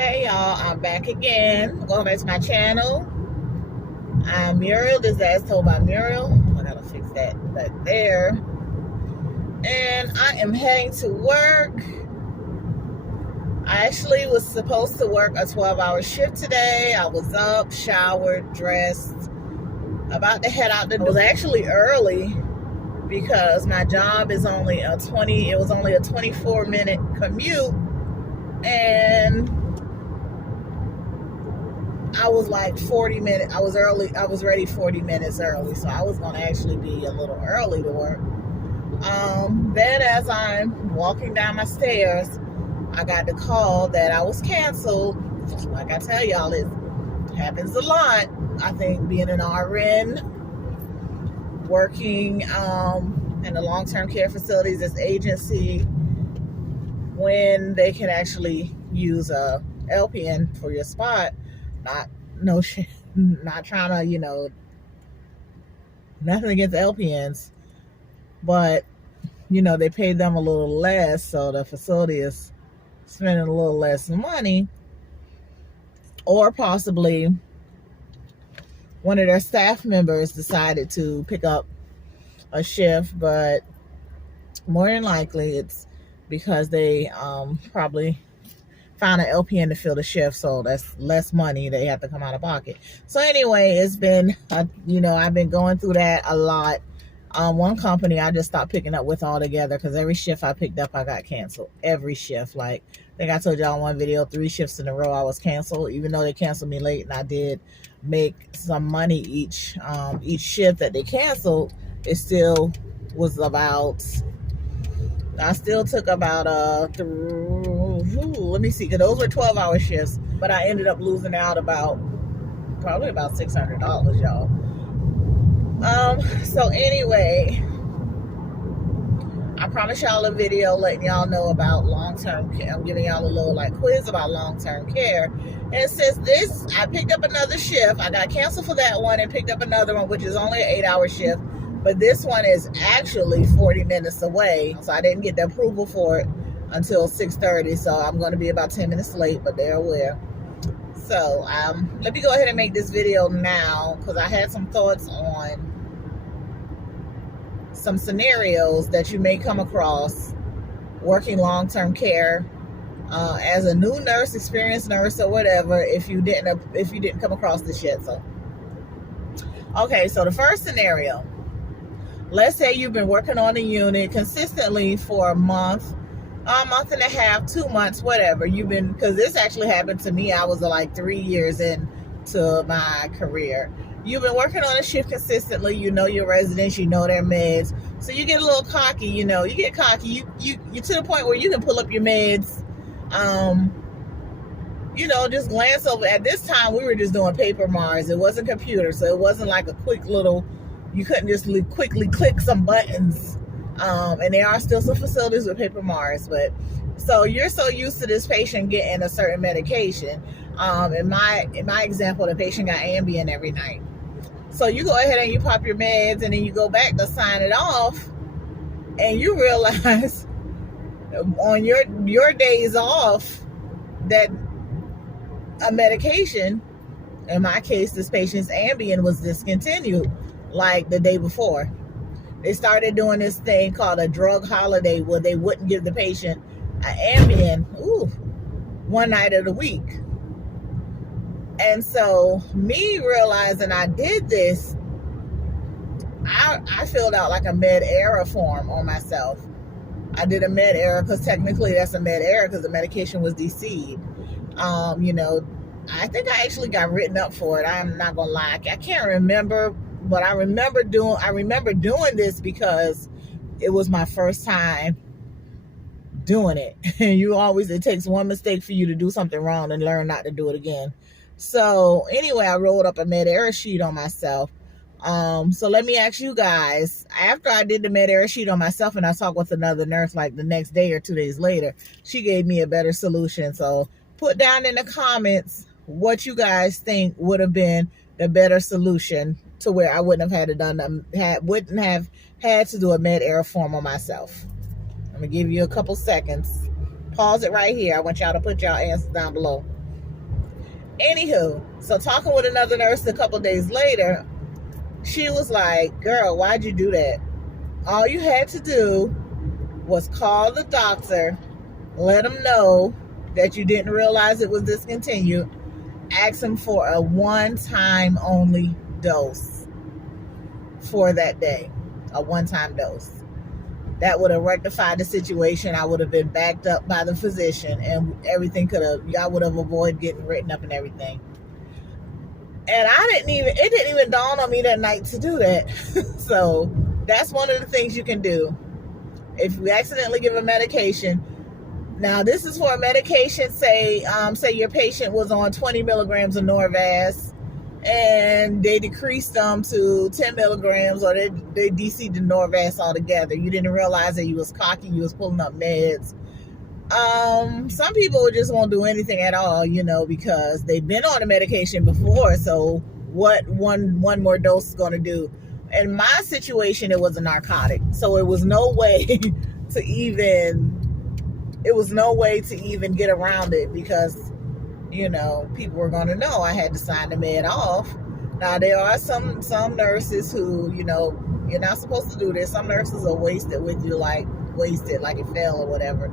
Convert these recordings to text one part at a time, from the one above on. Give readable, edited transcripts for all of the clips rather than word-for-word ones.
Hey y'all, I'm back again. Going back to my channel. I'm Muriel. This is As Told by Muriel. I gotta fix that right there. And I am heading to work. I actually was supposed to work a 12-hour shift today. I was up, showered, dressed, about to head out the door. It was actually early because my job is only a 24-minute commute, and I was like 40 minutes. I was ready 40 minutes early, so I was going to actually be a little early to work. Then as I'm walking down my stairs, I got the call that I was canceled. Like I tell y'all, it happens a lot. I think being an RN, working in the long-term care facilities as agency, when they can actually use a LPN for your spot. Not trying to, nothing against LPNs, but, they pay them a little less, so the facility is spending a little less money. Or possibly one of their staff members decided to pick up a shift, but more than likely it's because they probably found an LPN to fill the shift, so that's less money they have to come out of pocket. So anyway, it's been, I've been going through that a lot. One company I just stopped picking up with altogether because every shift I picked up, I got canceled. Every shift. Like, I think I told y'all in one video, 3 shifts in a row I was canceled, even though they canceled me late, and I did make some money each shift that they canceled. It still was about, I still took about let me see, because those were 12-hour shifts, but I ended up losing out probably about $600, y'all. So anyway, I promised y'all a video letting y'all know about long-term care. I'm giving y'all a little quiz about long-term care. And since this, I picked up another shift. I got canceled for that one and picked up another one, which is only an 8-hour shift. But this one is actually 40 minutes away. So I didn't get the approval for it until 6:30. So I'm going to be about 10 minutes late, but they're aware. So let me go ahead and make this video now, because I had some thoughts on some scenarios that you may come across working long-term care as a new nurse, experienced nurse, or whatever, if you didn't come across this yet. So okay, so the first scenario, let's say you've been working on a unit consistently for a month and a half, 2 months, whatever. Because this actually happened to me. I was 3 years into my career. You've been working on a shift consistently. You know your residents, you know their meds. So you get a little cocky, you get cocky. You're to the point where you can pull up your meds, just glance over. At this time, we were just doing paper Mars. It wasn't computer, so it wasn't like a quick little, you couldn't just quickly click some buttons. And there are still some facilities with paper Mars, but so you're so used to this patient getting a certain medication. In my example, the patient got Ambien every night. So you go ahead and you pop your meds, and then you go back to sign it off, and you realize on your days off that a medication, in my case, this patient's Ambien, was discontinued like the day before. They started doing this thing called a drug holiday, where they wouldn't give the patient an Ambien one night of the week. And so me realizing I did this, I filled out like a med error form on myself. I did a med error because technically that's a med error because the medication was DC'd. I think I actually got written up for it. I'm not gonna lie, I can't remember, but I remember doing this because it was my first time doing it. And it takes one mistake for you to do something wrong and learn not to do it again. So anyway, I rolled up a med error sheet on myself. So let me ask you guys, after I did the med error sheet on myself and I talked with another nurse like the next day or 2 days later, she gave me a better solution. So put down in the comments what you guys think would have been the better solution to where I wouldn't have had to do a med error form on myself. I'm gonna give you a couple seconds. Pause it right here. I want y'all to put y'all answers down below. Anywho, so talking with another nurse a couple days later, she was like, girl, why'd you do that? All you had to do was call the doctor, let him know that you didn't realize it was discontinued, ask him for a one-time only dose for that day, a one-time dose. That would have rectified the situation. I would have been backed up by the physician, and everything y'all would have avoided getting written up and everything. And it didn't even dawn on me that night to do that. So that's one of the things you can do. If you accidentally give a medication, now this is for a medication, say your patient was on 20 milligrams of Norvasc, and they decreased them to 10 milligrams, or they DC'd the Norvasc altogether. You didn't realize that you was cocky, you was pulling up meds. Some people just won't do anything at all, because they've been on the medication before. So what one more dose is going to do? In my situation, it was a narcotic. So it was no way to even get around it, because people were going to know I had to sign the med off. Now, there are some nurses who, you're not supposed to do this. Some nurses are wasted with you, like it fell or whatever.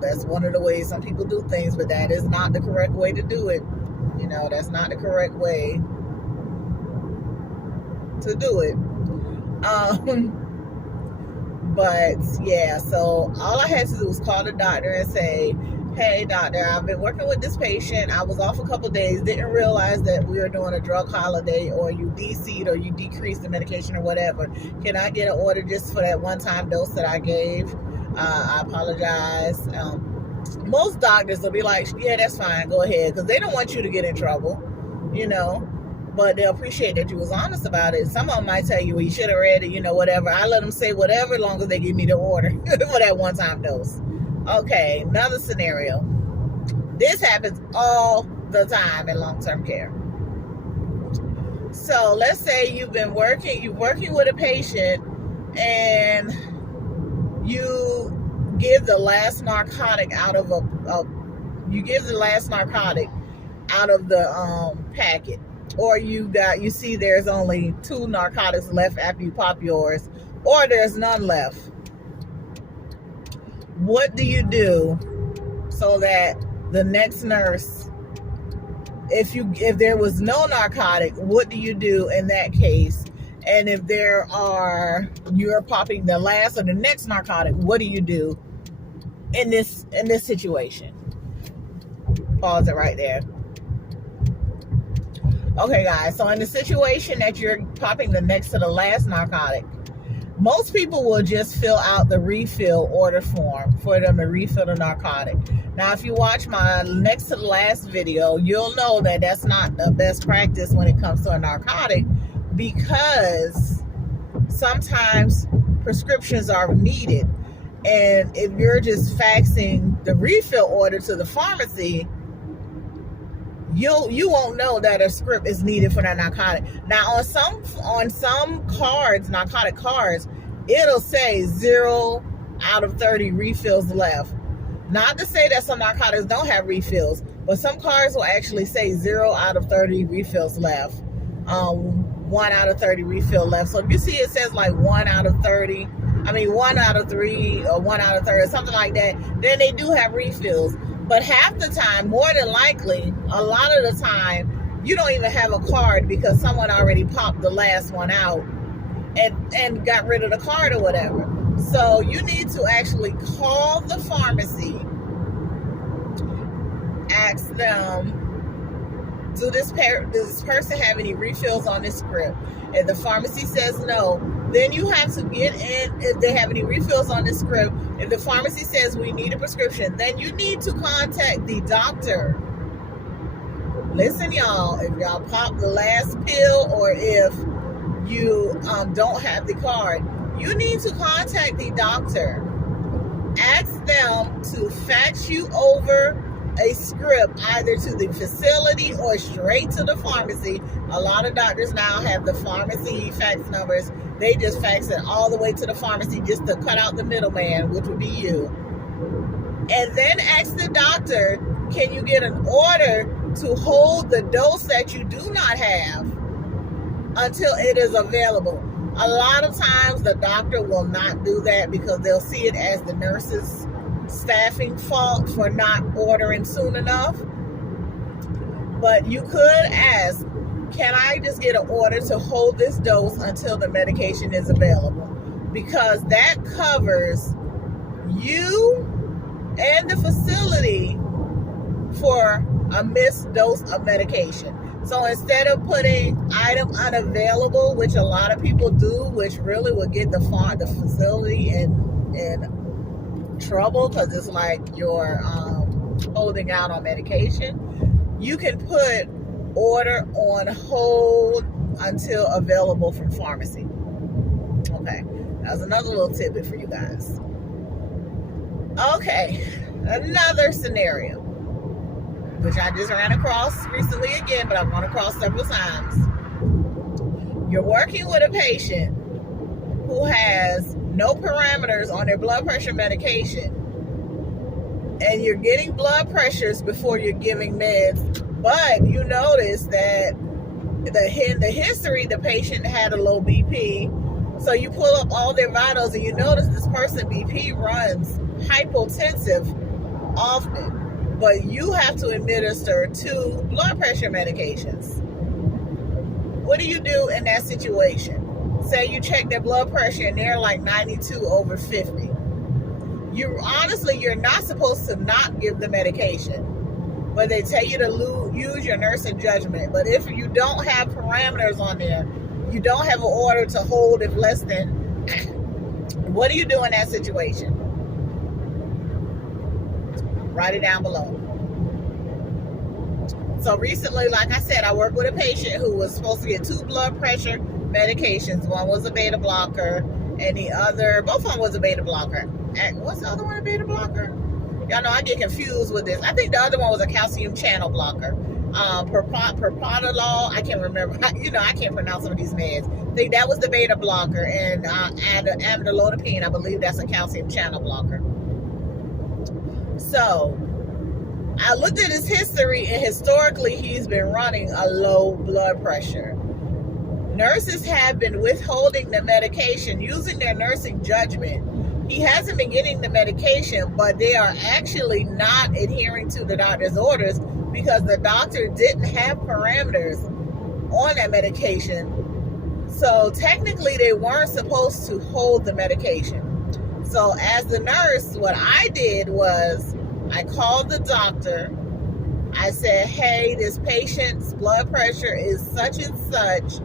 That's one of the ways some people do things, but that is not the correct way to do it. That's not the correct way to do it. But yeah, so all I had to do was call the doctor and say, hey doctor, I've been working with this patient. I was off a couple of days, didn't realize that we were doing a drug holiday, or you DC'd or you decreased the medication or whatever. Can I get an order just for that one-time dose that I gave? I apologize. Most doctors will be like, yeah, that's fine, go ahead, because they don't want you to get in trouble, but they'll appreciate that you was honest about it. Some of them might tell you, well, you should have read it, whatever. I let them say whatever, as long as they give me the order for that one-time dose. Okay, another scenario. This happens all the time in long-term care. So let's say you're working with a patient, and you give the last narcotic out of the packet, or you see there's only 2 narcotics left after you pop yours, or there's none left. What do you do so that the next nurse, if there was no narcotic, what do you do in that case? And if you're popping the last or the next narcotic, what do you do in this situation? Pause it right there. Okay, guys, so in the situation that you're popping the next to the last narcotic, most people will just fill out the refill order form for them to refill the narcotic. Now, if you watch my next to the last video, you'll know that that's not the best practice when it comes to a narcotic, because sometimes prescriptions are needed. And if you're just faxing the refill order to the pharmacy, you won't know that a script is needed for that narcotic. Now, on some cards, narcotic cards, it'll say 0 out of 30 refills left. Not to say that some narcotics don't have refills, but some cards will actually say 0 out of 30 refills left. 1 out of 30 refill left. So if you see it says like 1 out of 30, 1 out of 3 or 1 out of 30 or something like that, then they do have refills. But half the time, more than likely, a lot of the time, you don't even have a card, because someone already popped the last one out and got rid of the card or whatever. So you need to actually call the pharmacy, ask them, does this person have any refills on this script? If the pharmacy says no, then you have to get in if they have any refills on this script. If the pharmacy says we need a prescription, then you need to contact the doctor. Listen, y'all, if y'all pop the last pill, or if you don't have the card, you need to contact the doctor. Ask them to fax you over a script, either to the facility or straight to the pharmacy. A lot of doctors now have the pharmacy fax numbers. They just fax it all the way to the pharmacy just to cut out the middleman, which would be you. And then ask the doctor, can you get an order to hold the dose that you do not have until it is available. A lot of times the doctor will not do that because they'll see it as the nurse's staffing fault for not ordering soon enough. But you could ask, can I just get an order to hold this dose until the medication is available? Because that covers you and the facility for a missed dose of medication. So instead of putting item unavailable, which a lot of people do, which really would get the facility in trouble because it's like you're holding out on medication, you can put order on hold until available from pharmacy. Okay, that was another little tidbit for you guys. Okay, another scenario, which I just ran across recently again, but I've run across several times. You're working with a patient who has no parameters on their blood pressure medication, and you're getting blood pressures before you're giving meds, but you notice that in the history, the patient had a low BP. So you pull up all their vitals and you notice this person BP runs hypotensive often, but you have to administer 2 blood pressure medications. What do you do in that situation? Say you check their blood pressure and they're like 92/50. You're not supposed to not give the medication, but they tell you to use your nursing judgment. But if you don't have parameters on there, you don't have an order to hold if less than, what do you do in that situation? Write it down below. So recently, like I said, I worked with a patient who was supposed to get 2 blood pressure medications. One was a beta blocker, and both of them was a beta blocker. And what's the other one, a beta blocker? Y'all know I get confused with this. I think the other one was a calcium channel blocker. Propranolol, I can't remember. I can't pronounce some of these meds. I think that was the beta blocker, and amlodipine, I believe that's a calcium channel blocker. So I looked at his history, and historically he's been running a low blood pressure. Nurses have been withholding the medication using their nursing judgment. He hasn't been getting the medication, but they are actually not adhering to the doctor's orders because the doctor didn't have parameters on that medication. So technically they weren't supposed to hold the medication. So as the nurse, what I did was I called the doctor. I said, hey, this patient's blood pressure is such and such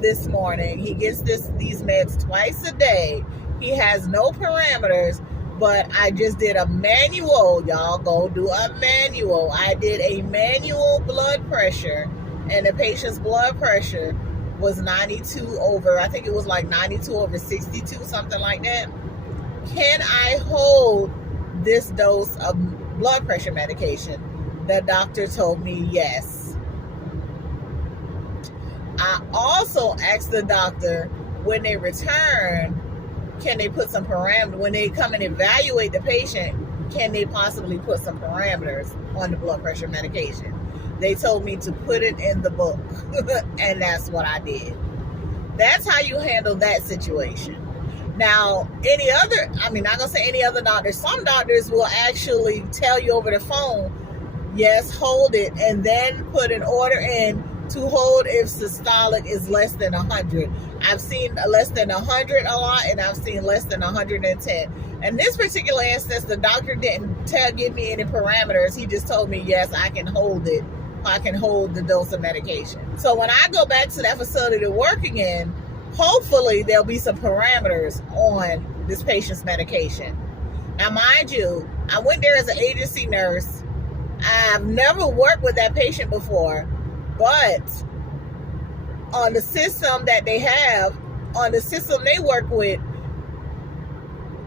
this morning. He gets these meds twice a day. He has no parameters, but I just did a manual. Y'all go do a manual. I did a manual blood pressure, and the patient's blood pressure was 92/62, something like that. Can I hold this dose of blood pressure medication? The doctor told me yes. I also asked the doctor, when they return, can they put some parameters? When they come and evaluate the patient, can they possibly put some parameters on the blood pressure medication? They told me to put it in the book, and that's what I did. That's how you handle that situation. Now, not gonna say any other doctor, some doctors will actually tell you over the phone, yes, hold it, and then put an order in to hold if systolic is less than 100. I've seen less than 100 a lot, and I've seen less than 110. In this particular instance, the doctor didn't give me any parameters. He just told me, yes, I can hold it. I can hold the dose of medication. So when I go back to that facility they're working in, hopefully there'll be some parameters on this patient's medication. Now, mind you, I went there as an agency nurse. I've never worked with that patient before, but on the system that they have, on the system they work with,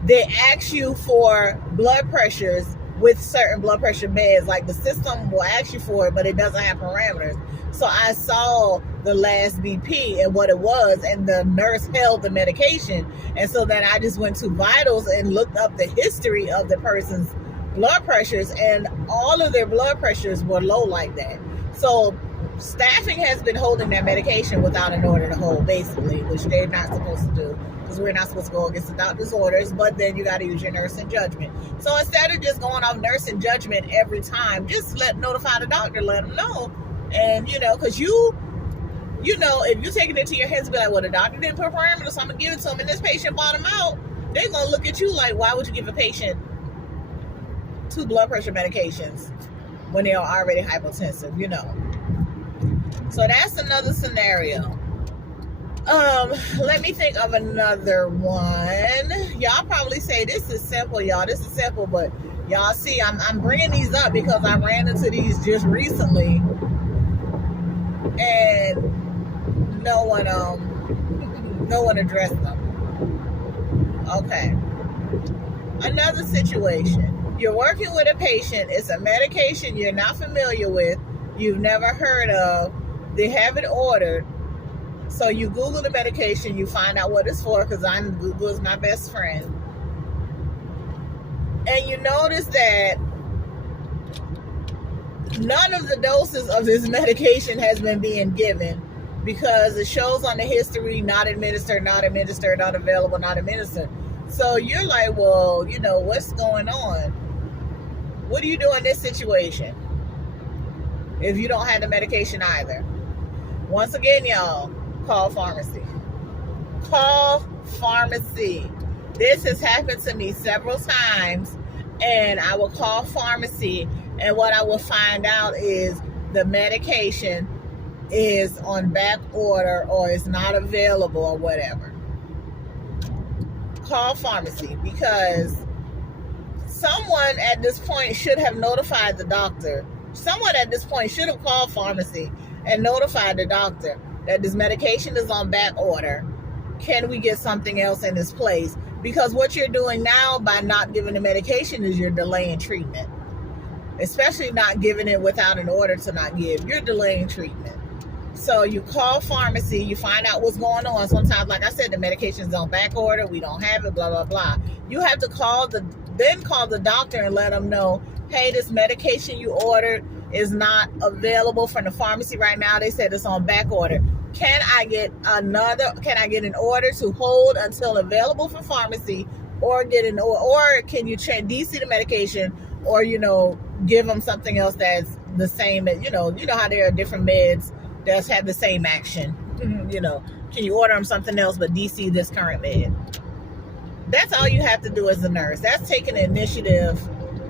they ask you for blood pressures with certain blood pressure meds. Like, the system will ask you for it, but it doesn't have parameters. So I saw the last BP and what it was, and the nurse held the medication. And so then I just went to vitals and looked up the history of the person's blood pressures, and all of their blood pressures were low like that. So staffing has been holding that medication without an order to hold, basically, which they're not supposed to do, because we're not supposed to go against the doctor's orders, but then you got to use your nursing judgment. So instead of just going off nursing judgment every time, just notify the doctor, let them know. And, because if you're taking it to your hands and be like, well, the doctor didn't put parameters, so I'm going to give it to him, and this patient bought him out, they're going to look at you like, why would you give a patient 2 blood pressure medications when they are already hypotensive, So that's another scenario. Let me think of another one. Y'all probably say, this is simple, y'all. This is simple, but y'all see, I'm bringing these up because I ran into these just recently, and no one addressed them. Okay. Another situation. You're working with a patient. It's a medication you're not familiar with. You've never heard of. They have it ordered. So you Google the medication. You find out what it's for, because Google is my best friend. And you notice that none of the doses of this medication has been being given, because it shows on the history, not administered, not administered, not available, not administered. So you're like, well, what's going on? What do you do in this situation if you don't have the medication either? Once again, y'all, call pharmacy. Call pharmacy. This has happened to me several times, and I will call pharmacy, and what I will find out is the medication is on back order or is not available or whatever. Call pharmacy, because someone at this point should have notified the doctor. Someone at this point should have called pharmacy and notified the doctor that this medication is on back order. Can we get something else in its place? Because what you're doing now by not giving the medication is you're delaying treatment. Especially not giving it without an order to not give. You're delaying treatment. So you call pharmacy, you find out what's going on. Sometimes, like I said, the medication's on back order, we don't have it, blah, blah, blah. You have to call the doctor and let them know, hey, this medication you ordered is not available from the pharmacy right now. They said it's on back order. Can I get an order to hold until available for pharmacy, or can you DC the medication, or, give them something else that's the same, how there are different meds that have the same action. Can you order them something else but DC this current med? That's all you have to do as a nurse. That's taking the initiative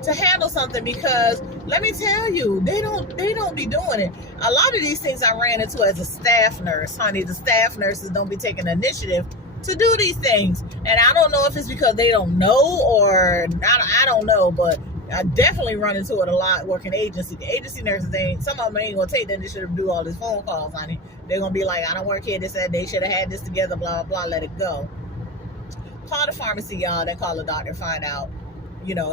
to handle something, because let me tell you, they don't be doing it. A lot of these things I ran into as a staff nurse, honey. The staff nurses don't be taking the initiative to do these things, and I don't know if it's because they don't know, or I don't know, but I definitely run into it a lot working agency. The agency nurses, some of them ain't gonna take the initiative to do all these phone calls, honey. They're gonna be like, I don't work here, they should have had this together, blah, blah, blah, let it go. Call the pharmacy, y'all, then call the doctor, find out,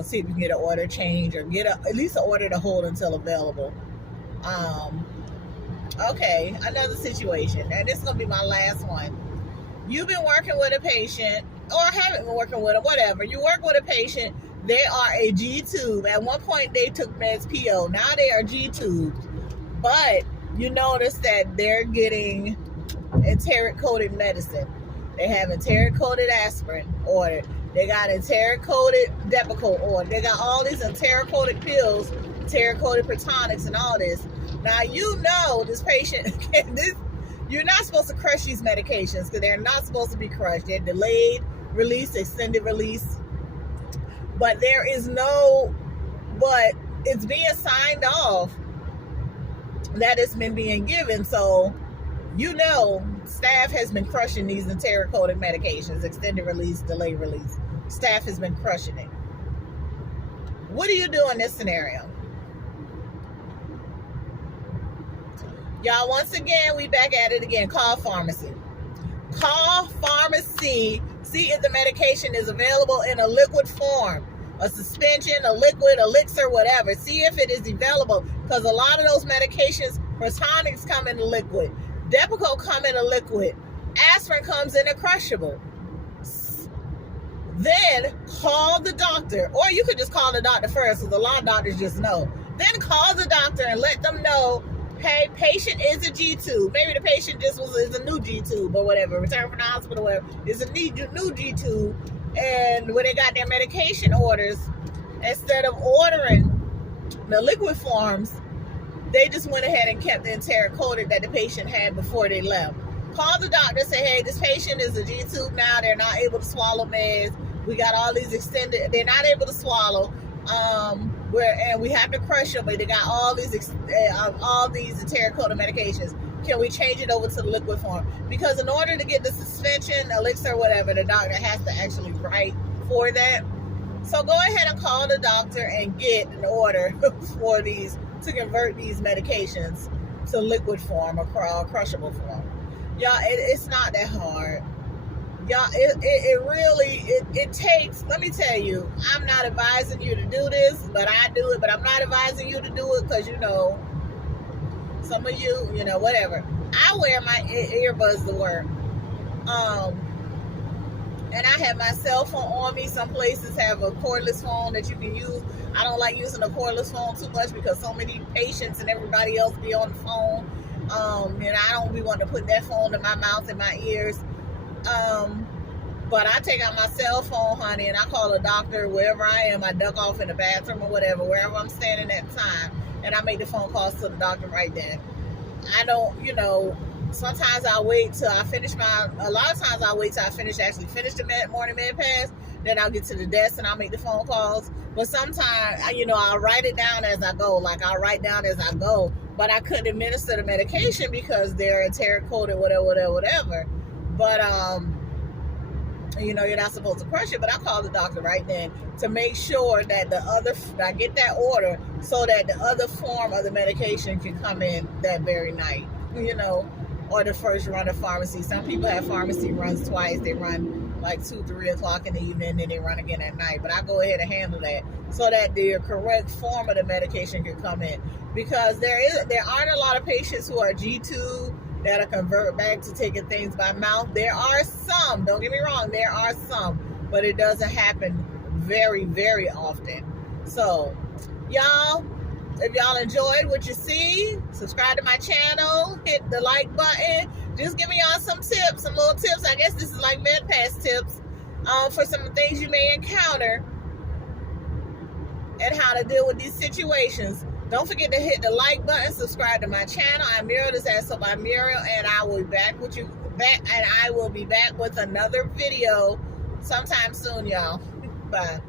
see if you can get an order change, or get at least an order to hold until available. Okay, another situation, and this is gonna be my last one. You've been working with a patient, or haven't been working with them, whatever. You work with a patient, they are a G-tube. At one point, they took meds PO. Now they are G-tubes. But you notice that they're getting enteric-coated medicine. They have enteric-coated aspirin ordered. They got enteric-coated Depakote ordered. They got all these enteric-coated pills, enteric-coated Protonics, and all this. Now, this patient, you're not supposed to crush these medications, because they're not supposed to be crushed. They're delayed release, extended release. But it's being signed off that it's been being given. So, staff has been crushing these enteric-coated medications, extended release, delayed release. Staff has been crushing it. What do you do in this scenario? Y'all, once again, we back at it again. Call pharmacy. Call pharmacy. See if the medication is available in a liquid form, a suspension, a liquid, elixir, whatever. See if it is available, because a lot of those medications, Protonics come in a liquid, Depakote come in a liquid, aspirin comes in a crushable. Then call the doctor, or you could just call the doctor first, because a lot of doctors just know. Then call the doctor and let them know, hey, patient is a G-tube. Maybe the patient just is a new G-tube or whatever, return from the hospital, whatever. It's a new G-tube. And when they got their medication orders, instead of ordering the liquid forms, they just went ahead and kept the enteric coated that the patient had before they left. Call the doctor, say, hey, this patient is a G-tube now. They're not able to swallow meds. We got all these extended, they're not able to swallow. And we have to crush them, but they got all these enteric coated medications. Can we change it over to the liquid form? Because in order to get the suspension, elixir, whatever, the doctor has to actually write for that. So go ahead and call the doctor and get an order for these, to convert these medications to liquid form or crushable form. Y'all, it's not that hard. Y'all, it really takes, let me tell you, I'm not advising you to do this, but I do it, but I'm not advising you to do it because, you know, some of you, whatever. I wear my earbuds to work. And I have my cell phone on me. Some places have a cordless phone that you can use. I don't like using a cordless phone too much because so many patients and everybody else be on the phone. And I don't be wanting to put that phone in my mouth and my ears. But I take out my cell phone, honey, and I call a doctor wherever I am. I duck off in the bathroom or whatever, wherever I'm standing at the time. And I make the phone calls to the doctor right then. I don't, sometimes I wait till I finish a lot of times I wait till I finish the morning med pass. Then I'll get to the desk and I'll make the phone calls. But sometimes, I'll write it down as I go. Like, I'll write down as I go. But I couldn't administer the medication because they're enteric coated, whatever. But, you're not supposed to crush it, but I call the doctor right then to make sure that I get that order so that the other form of the medication can come in that very night, or the first run of pharmacy. Some people have pharmacy runs twice. They run like 2-3 o'clock in the evening, and then they run again at night. But I go ahead and handle that so that the correct form of the medication can come in, because there aren't a lot of patients who are G-tube that'll convert back to taking things by mouth. There are some, don't get me wrong, there are some, but it doesn't happen very, very often. So, y'all, if y'all enjoyed what you see, subscribe to my channel, hit the like button. Just give me y'all some tips, some little tips. I guess this is like MedPass tips for some things you may encounter and how to deal with these situations. Don't forget to hit the like button, subscribe to my channel. I'm Muriel, this is So by Muriel, and I will be back with another video sometime soon, y'all. Bye.